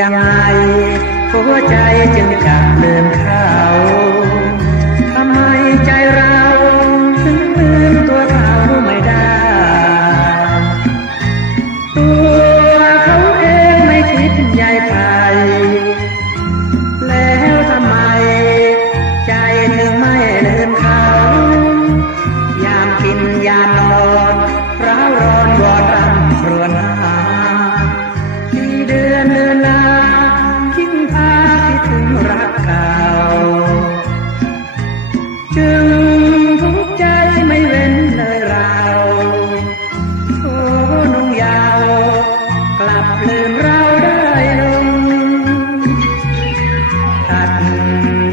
ยังไงหัวใจจึงจะเดินเข้าทำให้ใจเราถึงลืมตัวเขาไม่ได้ ตัวเขาเองไม่คิดใยใครแล้วทำไมใจถึงไม่ลืมเขา ยามกินยามนอน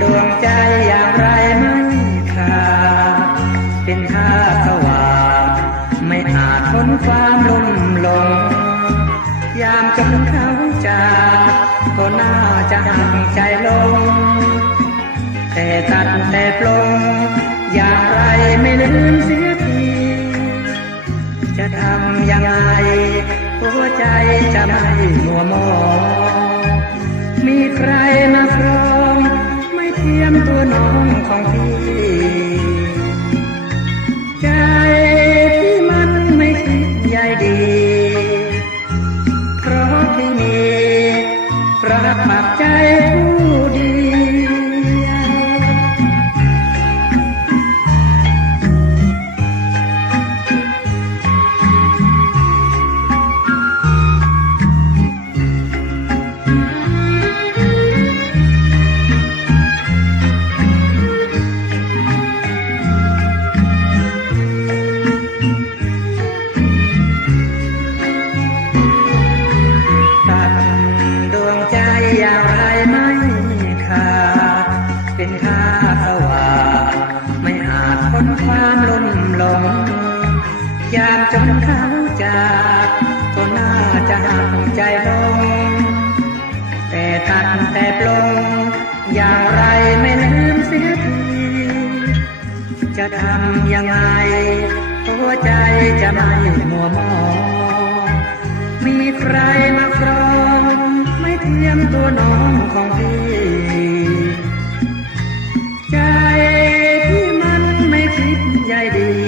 ดวงใจอย่างไรไม่ขาดเป็นท่าสว่างไม่อาจทนความลุ่มหลง ยามจนเขาจากก็น่าจะห่างใจลง แต่ตัดแต่ปลงอย่างไรไม่ลืมเสียที จะทำยังไงหัวใจจะไม่มัวหมองมีใครมา รักมากใจ ความลมหลงยามจนเขาจากก็น่าจะหักใจลง แต่ตัดแต่ปลง อย่างไรไม่ลืมเสียที จะทำยังไงตัวใจจะไม่หัวมอง มีใครมาครอง ไม่เทียมตัวน้องของพี่ I do.